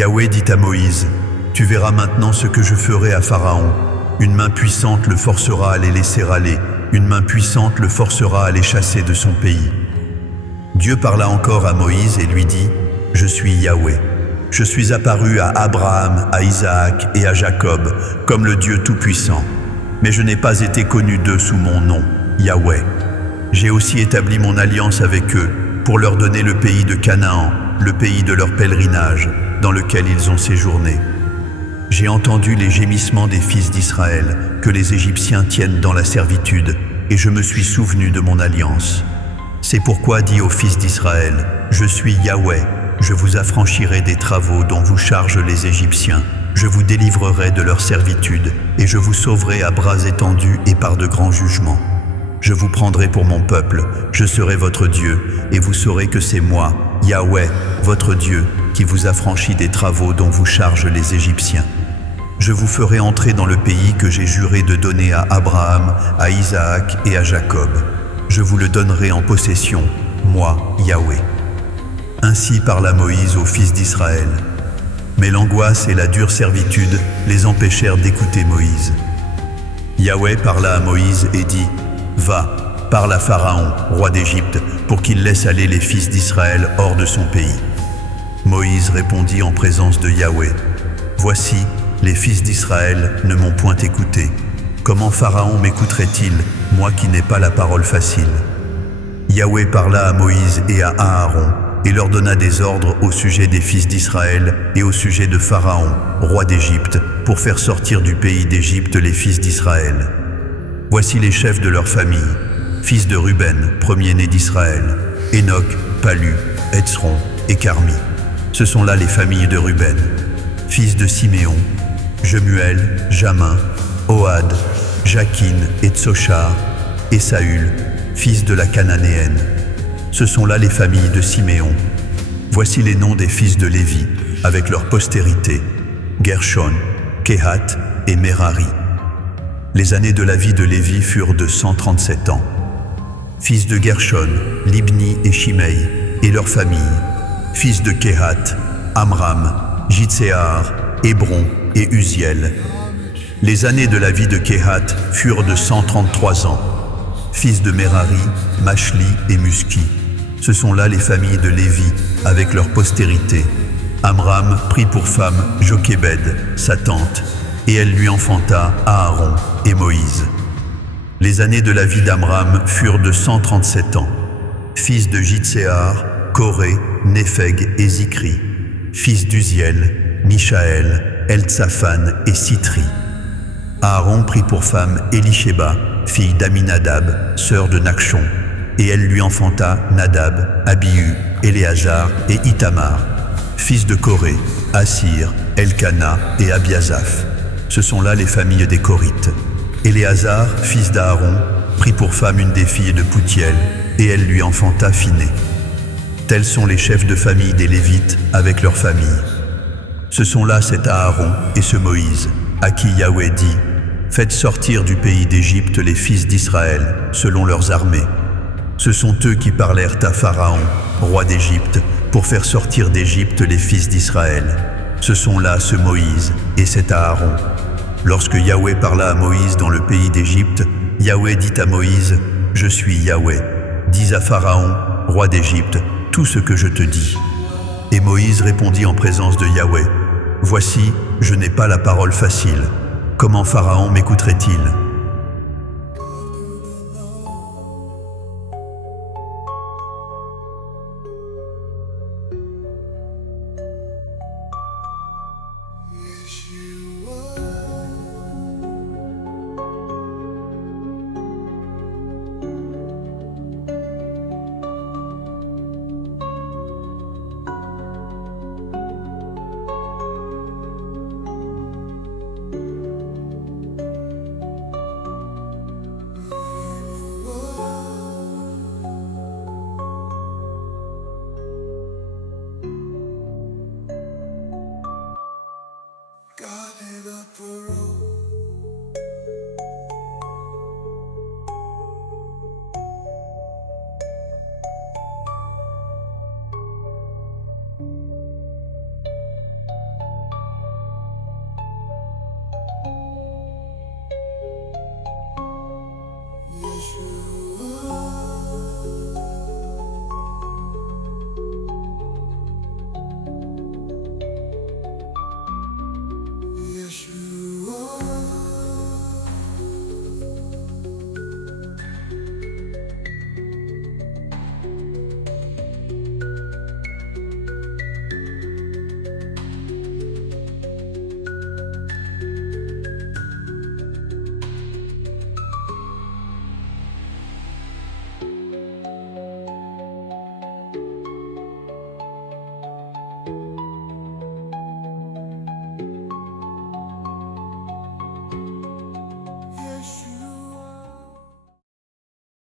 Yahweh dit à Moïse, « Tu verras maintenant ce que je ferai à Pharaon. Une main puissante le forcera à les laisser aller, une main puissante le forcera à les chasser de son pays. » Dieu parla encore à Moïse et lui dit, « Je suis Yahweh. Je suis apparu à Abraham, à Isaac et à Jacob comme le Dieu Tout-Puissant. Mais je n'ai pas été connu d'eux sous mon nom, Yahweh. J'ai aussi établi mon alliance avec eux pour leur donner le pays de Canaan, le pays de leur pèlerinage, dans lequel ils ont séjourné. J'ai entendu les gémissements des fils d'Israël que les Égyptiens tiennent dans la servitude, et je me suis souvenu de mon alliance. C'est pourquoi dit aux fils d'Israël, « Je suis Yahweh, je vous affranchirai des travaux dont vous chargent les Égyptiens, je vous délivrerai de leur servitude, et je vous sauverai à bras étendus et par de grands jugements. Je vous prendrai pour mon peuple, je serai votre Dieu, et vous saurez que c'est moi, Yahweh, votre Dieu, qui vous affranchit des travaux dont vous chargent les Égyptiens. Je vous ferai entrer dans le pays que j'ai juré de donner à Abraham, à Isaac et à Jacob. Je vous le donnerai en possession, moi, Yahweh. » Ainsi parla Moïse aux fils d'Israël. Mais l'angoisse et la dure servitude les empêchèrent d'écouter Moïse. Yahweh parla à Moïse et dit, « Va, parle à Pharaon, roi d'Égypte, pour qu'il laisse aller les fils d'Israël hors de son pays. » Moïse répondit en présence de Yahweh, « Voici, les fils d'Israël ne m'ont point écouté. Comment Pharaon m'écouterait-il, moi qui n'ai pas la parole facile ?» Yahweh parla à Moïse et à Aaron, et leur donna des ordres au sujet des fils d'Israël et au sujet de Pharaon, roi d'Égypte, pour faire sortir du pays d'Égypte les fils d'Israël. Voici les chefs de leur famille, fils de Ruben, premier-né d'Israël, Enoch, Palu, Hetzron et Carmi. Ce sont là les familles de Ruben. Fils de Siméon, Jemuel, Jamin, Ohad, Jakin et Tsochar, et Saül, fils de la Cananéenne. Ce sont là les familles de Siméon. Voici les noms des fils de Lévi, avec leur postérité, Gershon, Kehat et Merari. Les années de la vie de Lévi furent de 137 ans. Fils de Gershon, Libni et Shimei, et leurs familles. Fils de Kehat, Amram, Jitséar, Hébron et Uziel. Les années de la vie de Kehat furent de 133 ans. Fils de Merari, Machli et Muski. Ce sont là les familles de Lévi, avec leur postérité. Amram prit pour femme Jochébed, sa tante, et elle lui enfanta Aaron et Moïse. Les années de la vie d'Amram furent de 137 ans. Fils de Jitséar, Coré, Népheg et Zikri. Fils d'Uziel, Mishaël, Eltsaphan et Sitri. Aaron prit pour femme Élishéba, fille d'Aminadab, sœur de Nachshon, et elle lui enfanta Nadab, Abihu, Éléazar et Itamar. Fils de Coré, Assir, Elkana et Abiasaph. Ce sont là les familles des Corites. Éléazar, fils d'Aaron, prit pour femme une des filles de Poutiel, et elle lui enfanta Phiné. Tels sont les chefs de famille des Lévites avec leurs familles. Ce sont là cet Aaron et ce Moïse, à qui Yahweh dit, « Faites sortir du pays d'Égypte les fils d'Israël, selon leurs armées. » Ce sont eux qui parlèrent à Pharaon, roi d'Égypte, pour faire sortir d'Égypte les fils d'Israël. Ce sont là ce Moïse et cet Aaron. Lorsque Yahweh parla à Moïse dans le pays d'Égypte, Yahweh dit à Moïse, « Je suis Yahweh. Dis à Pharaon, roi d'Égypte, tout ce que je te dis. » Et Moïse répondit en présence de Yahweh, « Voici, je n'ai pas la parole facile. Comment Pharaon m'écouterait-il ?